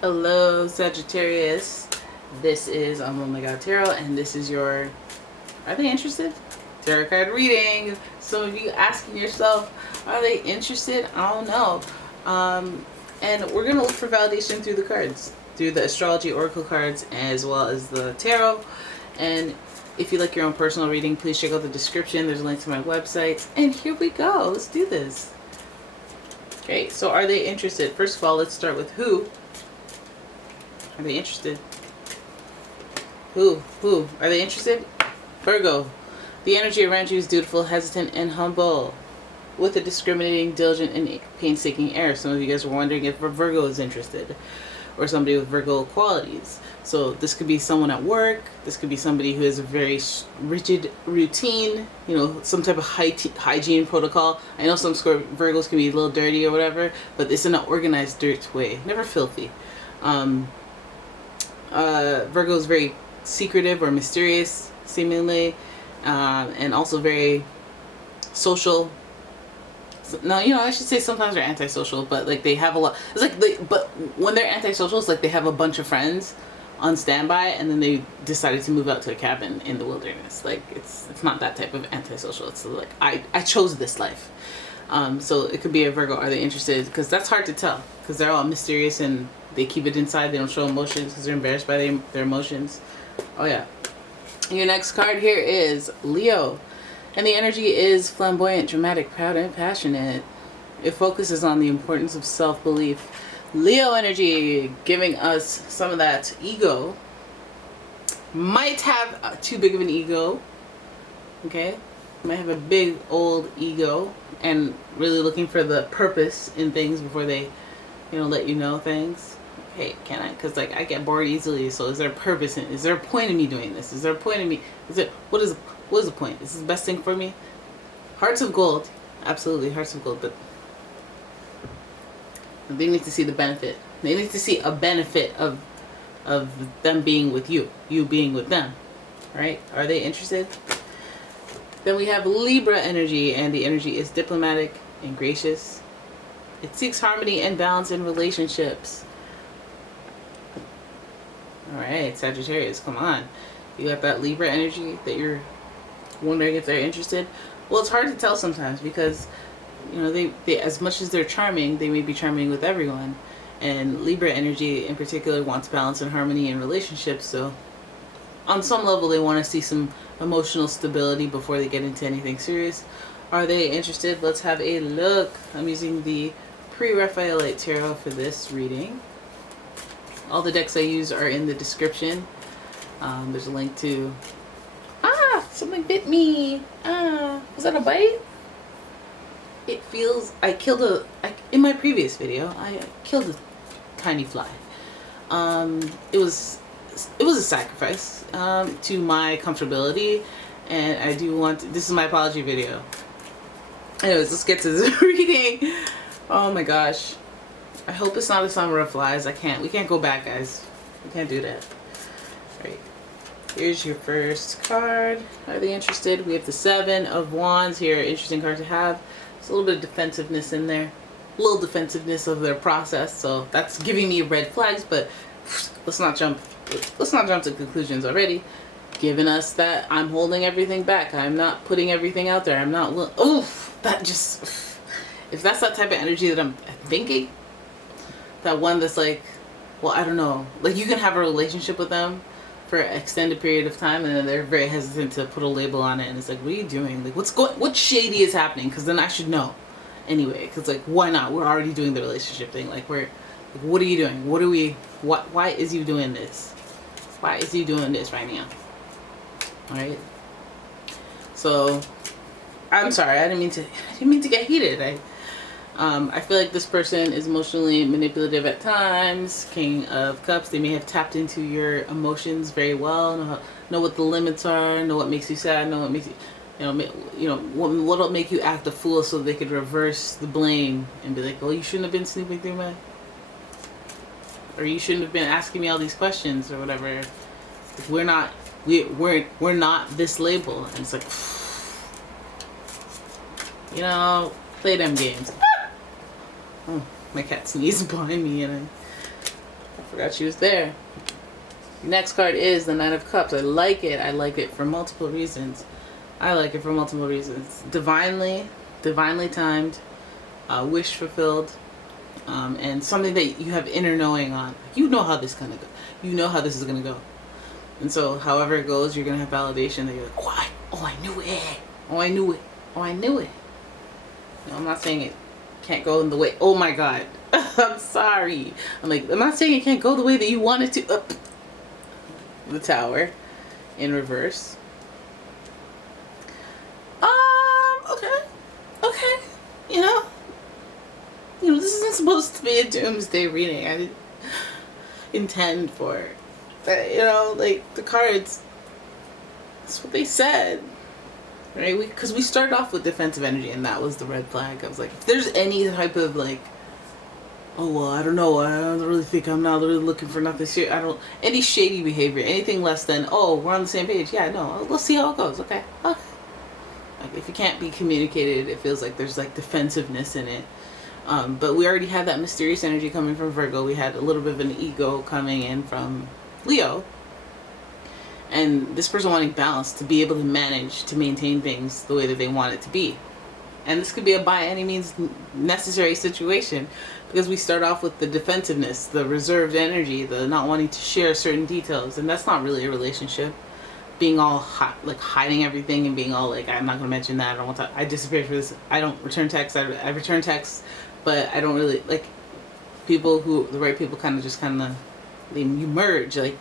Hello, Sagittarius. This is umomgtarot, and this is your Are they interested? Tarot card reading. Some of you asking yourself, are they interested? I don't know. And we're going to look for validation through the cards, through the astrology oracle cards, as well as the tarot. And if you like your own personal reading, please check out the description. There's a link to my website. And here we go. Let's do this. Okay, so are they interested? First of all, let's start with who. Are they interested? Who? Are they interested? Virgo. The energy around you is dutiful, hesitant, and humble, with a discriminating, diligent, and painstaking air. Some of you guys were wondering if Virgo is interested, or somebody with Virgo qualities. So this could be someone at work. This could be somebody who has a very rigid routine, some type of hygiene protocol. I know some Virgos can be a little dirty or whatever, but it's in an organized, dirt way, never filthy. Virgo is very secretive or mysterious, seemingly, and also very social. No, I should say sometimes they're antisocial, but like they have a lot. It's like but when they're antisocial, it's like they have a bunch of friends on standby, and then they decided to move out to a cabin in the wilderness. Like it's not that type of antisocial. It's like I chose this life. So it could be a Virgo. Are they interested? Because that's hard to tell, because they're all mysterious and they keep it inside. They don't show emotions because they're embarrassed by their emotions. Oh yeah. Your next card here is Leo. And the energy is flamboyant, dramatic, proud, and passionate. It focuses on the importance of self-belief. Leo energy, giving us some of that ego. Might have too big of an ego. Okay? Might have a big old ego and really looking for the purpose in things before they, let you know things. Hey, can I? Because like I get bored easily. So is there a purpose in it? Is there a point in me doing this? Is there a point in me? What is the point? Is this the best thing for me? Hearts of gold, absolutely hearts of gold. But they need to see the benefit. They need to see a benefit of them being with you being with them. Right? Are they interested? Then we have Libra energy, and the energy is diplomatic and gracious. It seeks harmony and balance in relationships. Alright, Sagittarius, come on. You got that Libra energy that you're wondering if they're interested? Well, it's hard to tell sometimes because, they as much as they're charming, they may be charming with everyone. And Libra energy in particular wants balance and harmony in relationships, so on some level they want to see some emotional stability before they get into anything serious. Are they interested? Let's have a look. I'm using the Pre-Raphaelite Tarot for this reading. All the decks I use are in the description. There's a link to... something bit me. Was that a bite? It feels... in my previous video, I killed a tiny fly. It was a sacrifice to my comfortability, and I do want this is my apology video. Anyways, let's get to this reading. Oh my gosh, I hope it's not a summer of flies. We can't go back, guys. We can't do that. All right, here's your first card. Are they interested? We have the Seven of Wands here. Interesting card to have. There's a little bit of defensiveness in there, a little defensiveness of their process, so that's giving me red flags. But let's not jump to conclusions already. Giving us that I'm holding everything back. I'm not putting everything out there. I'm not. If that's that type of energy that I'm thinking, that one that's like, well, I don't know. Like you can have a relationship with them for an extended period of time, and then they're very hesitant to put a label on it, and it's like, what are you doing? Like what shady is happening? Because then I should know anyway. Because like, why not? We're already doing the relationship thing. Like what are you doing? Why is you doing this? Why is he doing this right now? Alright. So I'm sorry, I didn't mean to get heated. I feel like this person is emotionally manipulative at times. King of Cups, they may have tapped into your emotions very well, know what the limits are, know what makes you sad, know what makes you what'll make you act a fool, so they could reverse the blame and be like, well, you shouldn't have been snooping through my... or you shouldn't have been asking me all these questions or whatever. We're not this label. And it's like, play them games. Oh, my cat sneezed behind me and I Forgot she was there. Next card is the Knight of Cups. I like it. I like it for multiple reasons. Divinely timed, wish fulfilled, and something that you have inner knowing on. You know how this is gonna go. You know how this is gonna go. And so, however it goes, you're gonna have validation that you're like, I knew it. I knew it. You know, I'm not saying it can't go in the way. Oh my God, I'm sorry. I'm not saying it can't go the way that you want it to. The Tower in reverse. Okay. You know, this isn't supposed to be a doomsday reading. I didn't intend for it. But, like, the cards, that's what they said, right? Because we started off with defensive energy, and that was the red flag. I was like, if there's any type of, like, oh, well, I don't know, I don't really think, I'm not really looking for nothing serious. Any shady behavior, anything less than, oh, we're on the same page. Yeah, no, let's see how it goes. Okay. Like, if it can't be communicated, it feels like there's, like, defensiveness in it. But we already had that mysterious energy coming from Virgo. We had a little bit of an ego coming in from Leo. And this person wanting balance, to be able to manage, to maintain things the way that they want it to be. And this could be a by any means necessary situation, because we start off with the defensiveness, the reserved energy, the not wanting to share certain details. And that's not really a relationship. Being all like hiding everything and being all like, I'm not going to mention that. I don't want to. I disappeared for this. I don't return texts. I return texts, but I don't really like people who, the right people kind of, you merge, like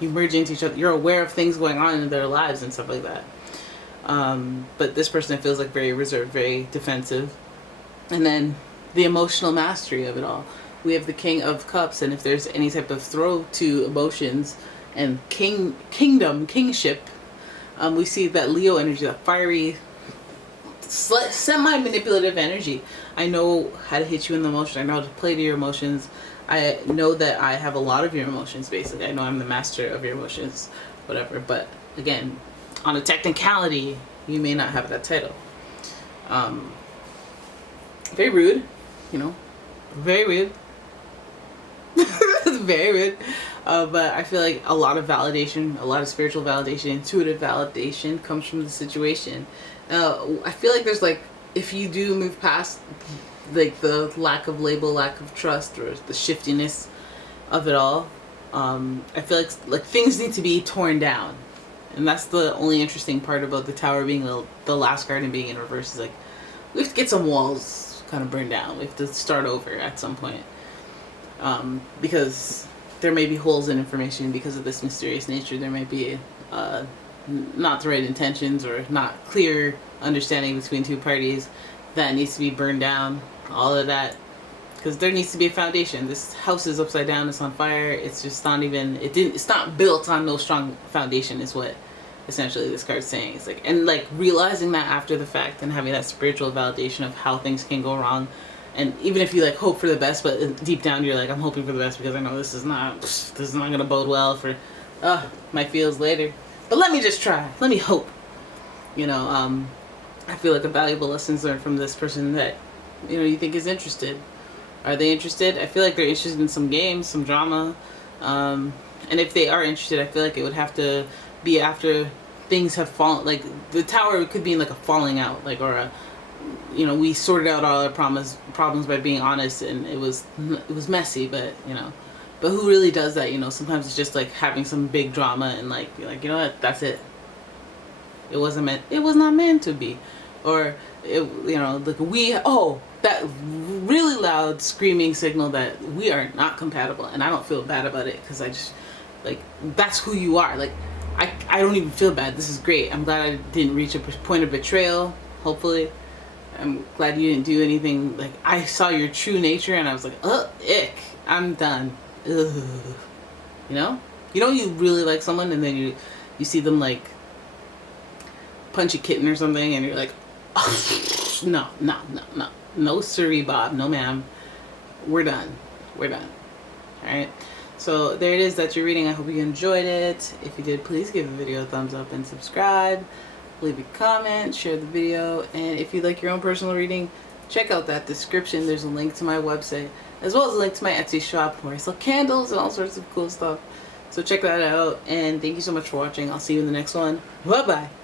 you merge into each other. You're aware of things going on in their lives and stuff like that. But this person feels like very reserved, very defensive. And then the emotional mastery of it all. We have the King of Cups, and if there's any type of throw to emotions and kingship, we see that Leo energy, that fiery, semi-manipulative energy. I know how to hit you in the emotion. I know how to play to your emotions. I know that I have a lot of your emotions, basically. I know I'm the master of your emotions, whatever. But again, on a technicality, you may not have that title. Very rude, very rude. Very rude. But I feel like a lot of validation, a lot of spiritual validation, intuitive validation comes from the situation. I feel like there's, like, if you do move past, like, the lack of label, lack of trust, or the shiftiness of it all, I feel like things need to be torn down. And that's the only interesting part about the Tower being the last card and being in reverse, is like, we have to get some walls kind of burned down. We have to start over at some point. Because there may be holes in information because of this mysterious nature. There may be not the right intentions or not clear understanding between two parties that needs to be burned down. All of that, because there needs to be a foundation. This house is upside down. It's on fire. It's just not even. It's not built on no strong foundation. Is what essentially this card's saying. It's like, and like realizing that after the fact and having that spiritual validation of how things can go wrong. And even if you like hope for the best, but deep down you're like, I'm hoping for the best because I know this is not gonna bode well for my feels later. But let me just try. Let me hope. I feel like a valuable lessons learned from this person that you think is interested. Are they interested? I feel like they're interested in some games, some drama. And if they are interested, I feel like it would have to be after things have fallen. Like the Tower could be in like a falling out, like, or a, we sorted out all our problems by being honest, and it was messy, but but who really does that? Sometimes it's just like having some big drama and like you're like, what, that's it. It was not meant to be, or that really loud screaming signal that we are not compatible, and I don't feel bad about it because I just like that's who you are. Like I don't even feel bad. This is great. I'm glad I didn't reach a point of betrayal. Hopefully. I'm glad you didn't do anything. Like, I saw your true nature and I was like, ick, I'm done. Ugh. You really like someone and then you see them like punch a kitten or something and you're like, oh, no siree, Bob, no ma'am, we're done. Alright, so there it is. That's your reading. I hope you enjoyed it. If you did, please give the video a thumbs up and subscribe. Leave a comment, share the video, and if you'd like your own personal reading, check out that description. There's a link to my website, as well as a link to my Etsy shop where I sell candles and all sorts of cool stuff. So check that out, and thank you so much for watching. I'll see you in the next one. Bye bye.